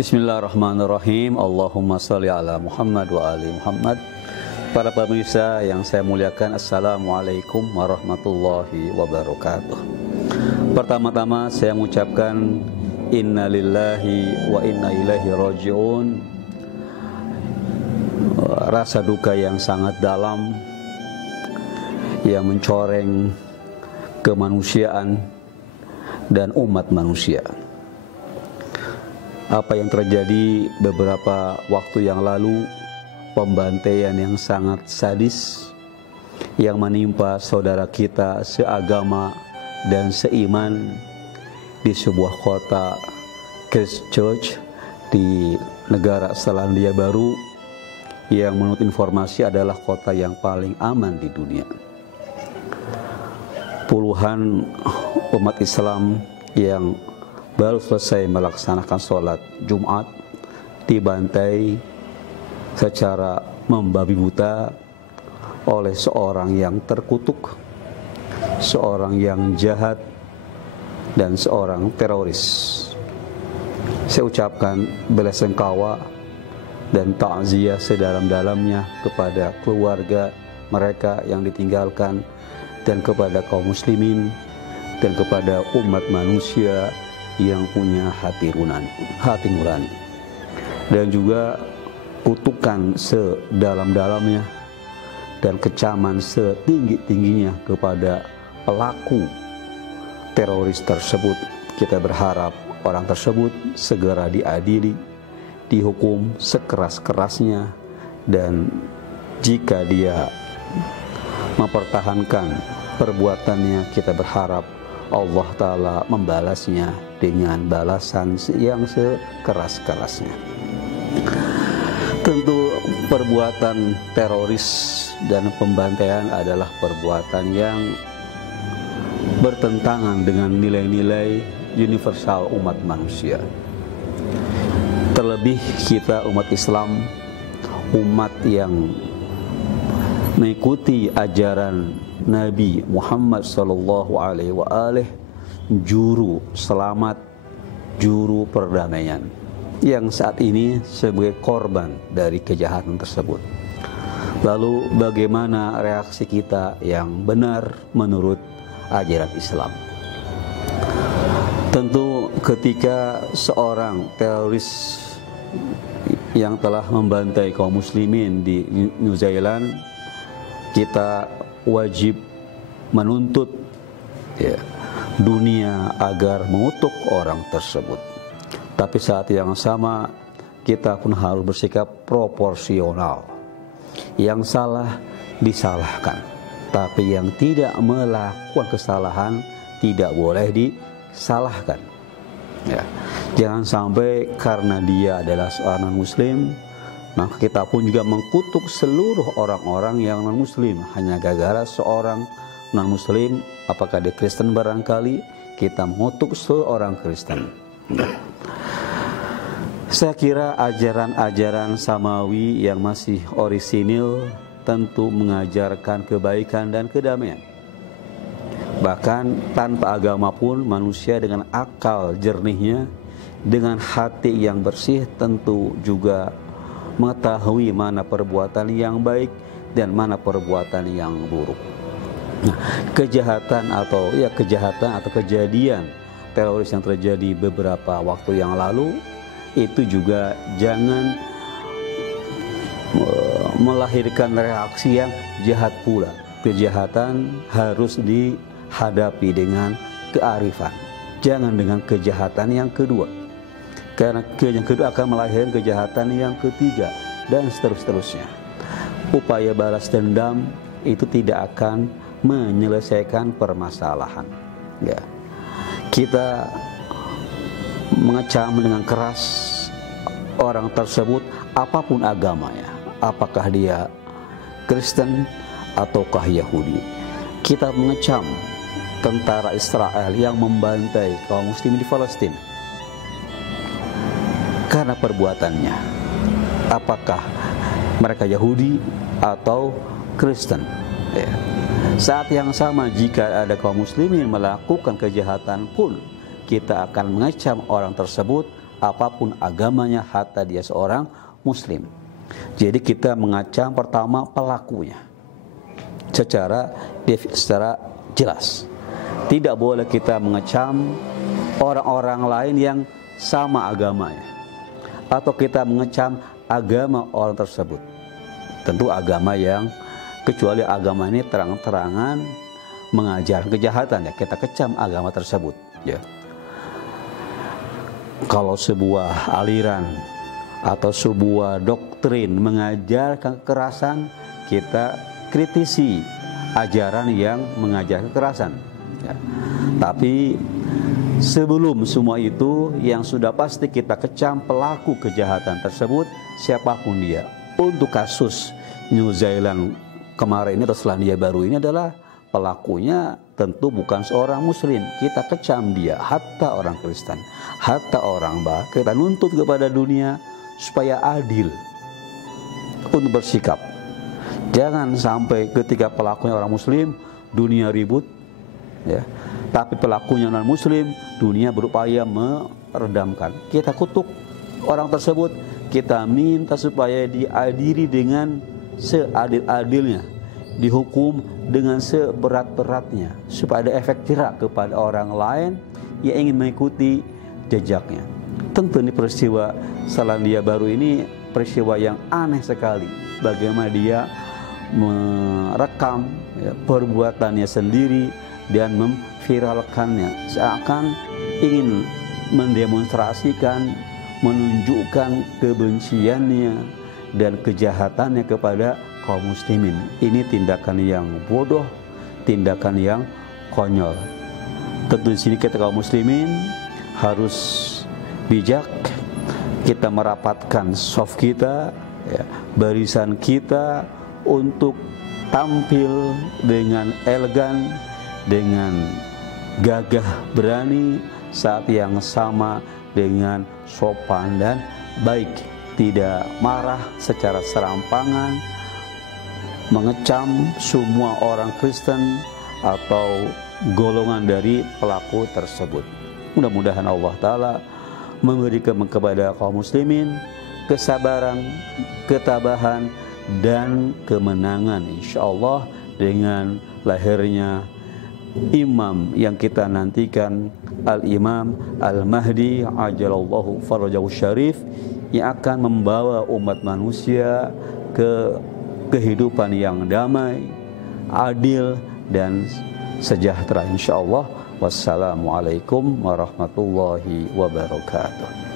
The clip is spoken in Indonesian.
Bismillahirrahmanirrahim. Allahumma sholli ala Muhammad wa ali Muhammad. Para pemirsa yang saya muliakan, Assalamualaikum warahmatullahi wabarakatuh. Pertama-tama saya mengucapkan innalillahi wa inna ilaihi raji'un. Rasa duka yang sangat dalam yang mencoreng kemanusiaan dan umat manusia. Apa yang terjadi beberapa waktu yang lalu, pembantaian yang sangat sadis yang menimpa saudara kita seagama dan seiman di sebuah kota Christchurch di negara Selandia Baru, yang menurut informasi adalah kota yang paling aman di dunia. Puluhan umat Islam yang baru selesai melaksanakan sholat Jumat dibantai secara membabi buta oleh seorang yang terkutuk, seorang yang jahat, dan seorang teroris. Saya ucapkan belasungkawa dan takziah sedalam-dalamnya kepada keluarga mereka yang ditinggalkan, dan kepada kaum muslimin, dan kepada umat manusia yang punya hati nurani, dan juga kutukan sedalam-dalamnya dan kecaman setinggi-tingginya kepada pelaku teroris tersebut. Kita berharap orang tersebut segera diadili, dihukum sekeras-kerasnya, dan jika dia mempertahankan perbuatannya, kita berharap Allah Ta'ala membalasnya dengan balasan yang sekeras-kerasnya. Tentu perbuatan teroris dan pembantaian adalah perbuatan yang bertentangan dengan nilai-nilai universal umat manusia. Terlebih kita umat Islam, umat yang mengikuti ajaran Nabi Muhammad SAW, juru selamat, juru perdamaian, yang saat ini sebagai korban dari kejahatan tersebut. Lalu bagaimana reaksi kita yang benar menurut ajaran Islam? Tentu ketika seorang teroris yang telah membantai kaum muslimin di New Zealand, kita wajib menuntut dunia agar mengutuk orang tersebut. Tapi saat yang sama kita pun harus bersikap proporsional. Yang salah disalahkan, tapi yang tidak melakukan kesalahan tidak boleh disalahkan. Jangan sampai karena dia adalah seorang non-muslim, maka kita pun juga mengkutuk seluruh orang-orang yang non-muslim hanya gara-gara seorang non-muslim. Apakah dia Kristen barangkali, kita mengutuk seorang Kristen. Saya kira ajaran-ajaran samawi yang masih orisinil tentu mengajarkan kebaikan dan kedamaian. Bahkan tanpa agama pun manusia dengan akal jernihnya, dengan hati yang bersih, tentu juga mengetahui mana perbuatan yang baik dan mana perbuatan yang buruk. Nah, kejahatan atau kejadian teroris yang terjadi beberapa waktu yang lalu itu juga jangan melahirkan reaksi yang jahat pula. Kejahatan harus dihadapi dengan kearifan, jangan dengan kejahatan yang kedua, karena yang kedua akan melahirkan kejahatan yang ketiga, dan seterusnya. Upaya balas dendam itu tidak akan menyelesaikan permasalahan. Kita mengecam dengan keras orang tersebut, apapun agamanya, apakah dia Kristen ataukah Yahudi. Kita mengecam tentara Israel yang membantai kaum muslimin di Palestina karena perbuatannya, apakah mereka Yahudi atau Kristen. Saat yang sama, jika ada kaum muslimin melakukan kejahatan pun, kita akan mengecam orang tersebut apapun agamanya, hatta dia seorang muslim. Jadi kita mengacam pertama pelakunya secara jelas. Tidak boleh kita mengecam orang-orang lain yang sama agamanya, atau kita mengecam agama orang tersebut. Tentu agama yang, kecuali agama ini terang-terangan mengajar kejahatan, ya kita kecam agama tersebut, ya. Kalau sebuah aliran atau sebuah doktrin mengajarkan kekerasan, kita kritisi ajaran yang mengajar kekerasan, ya. Tapi sebelum semua itu, yang sudah pasti kita kecam pelaku kejahatan tersebut, siapapun dia. Untuk kasus New Zealand kemarin ini atau Selandia Baru ini adalah pelakunya tentu bukan seorang muslim. Kita kecam dia, hatta orang Kristen, hatta orang Batak. Kita nuntut kepada dunia supaya adil untuk bersikap. Jangan sampai ketika pelakunya orang muslim, dunia ribut, ya. Tapi pelakunya non muslim, dunia berupaya meredamkan. Kita kutuk orang tersebut, kita minta supaya diadili dengan seadil-adilnya, dihukum dengan seberat-beratnya, supaya ada efek jerak kepada orang lain yang ingin mengikuti jejaknya. Tentu ini peristiwa Selandia Baru ini peristiwa yang aneh sekali. Bagaimana dia merekam, ya, perbuatannya sendiri dan memviralkannya, seakan ingin mendemonstrasikan, menunjukkan kebenciannya dan kejahatannya kepada kaum muslimin. Ini tindakan yang bodoh, tindakan yang konyol. Tentu di sini kita kaum muslimin harus bijak. Kita merapatkan saf kita, ya, barisan kita untuk tampil dengan elegan, dengan gagah berani, saat yang sama dengan sopan dan baik, tidak marah secara serampangan, mengecam semua orang Kristen atau golongan dari pelaku tersebut. Mudah-mudahan Allah Ta'ala memberikan kepada kaum muslimin kesabaran, ketabahan, dan kemenangan, insya Allah, dengan lahirnya imam yang kita nantikan, Al-Imam Al-Mahdi ajalallahu farajahu syarif, yang akan membawa umat manusia ke kehidupan yang damai, adil, dan sejahtera, insya Allah. Wassalamualaikum warahmatullahi wabarakatuh.